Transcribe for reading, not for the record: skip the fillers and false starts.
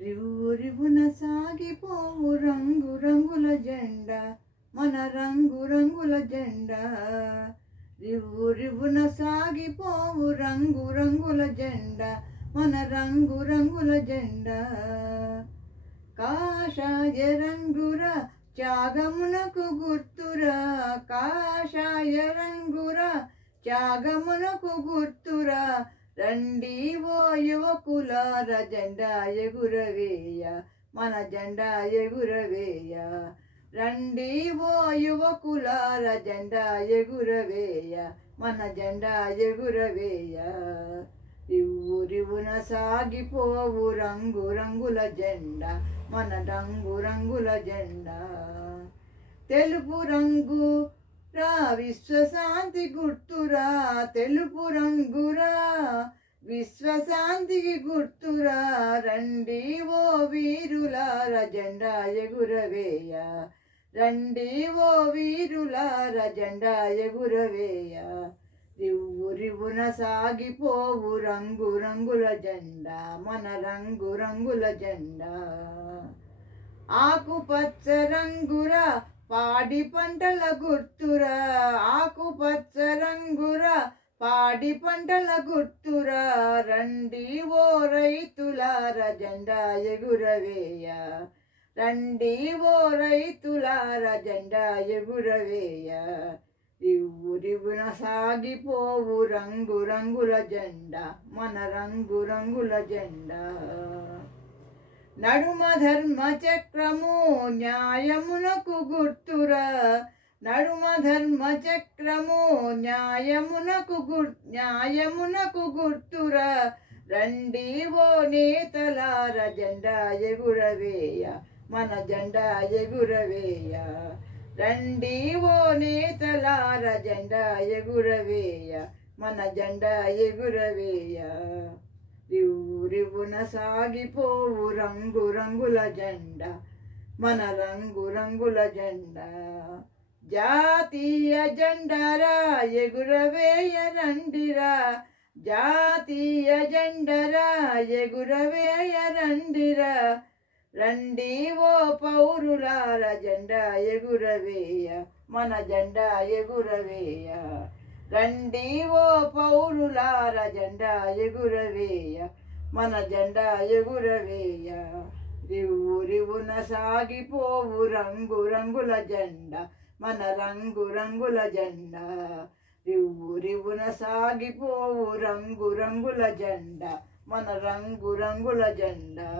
రివురివున సాగిపోవు రంగు రంగుల జెండా మన రంగు రంగుల జెండా. రివురివున సాగిపోవు రంగు రంగుల జెండా మన రంగు రంగుల జెండా. కాషాయ రంగుర త్యాగమునకు గుర్తురా, కాషాయ రంగుర త్యాగమునకు గుర్తురా. రండి ఓ యువకులార జెండా ఎగురవేయ మన జెండా ఎగురవేయ. రండి ఓ యువకులార జెండా ఎగురవేయ మన జెండా ఎగురవేయ. రివురివున సాగిపోవు రంగు రంగుల జెండా మన రంగు రంగుల జెండా. తెలుపు రంగు రా విశ్వశాంతి గుర్తురా, తెలుపు రంగురా విశ్వశాంతికి గుర్తురా. రండి ఓ వీరులార జెండా ఎగురవేయ, రండి ఓ వీరులార జెండా ఎగురవేయ. రివురివున సాగిపోవు రంగు రంగుల జెండా మన రంగు రంగుల జెండా. ఆకుపచ్చ రంగురా పాడి పంటల గుర్తురా, ఆకుపచ్చ రంగురా పాడి పంటల గుర్తురా. రండి ఓ రైతులార జెండా ఎగురవేయ, రండి ఓ రైతులార జెండా ఎగురవేయ. రివురివున సాగిపోవు రంగు రంగుల జెండా మన రంగు రంగుల జెండా. నడుమ ధర్మ చక్రము న్యాయమునకు గుర్తురా, నడుమ ధర్మ చక్రము న్యాయమునకు గుర్తురా. రండి ఓ నేతలార జెండా ఎగురవేయ మన జెండా ఎగురవేయ. రండి ఓ నేతలార జెండా ఎగురవేయ మన జెండా ఎగురవేయ. రివురివున సాగిపోవు రంగు రంగుల జెండా మన రంగు రంగుల జెండా. జాతీయ జెండారా ఎగురవేయ రండిరా, జాతీయ జెండారా ఎగురవేయ రండిరా. రండి ఓ పౌరులార జెండా ఎగురవేయ మన జెండా ఎగురవేయ. రండి ఓ పౌరులార జెండా ఎగురవేయ మన జెండా ఎగురవేయ. రివురివున సాగిపోవు రంగు రంగుల జెండా మన రంగు రంగుల జెండా. రివురివున సాగిపోవు రంగు రంగుల జెండా మన రంగు రంగుల జెండా.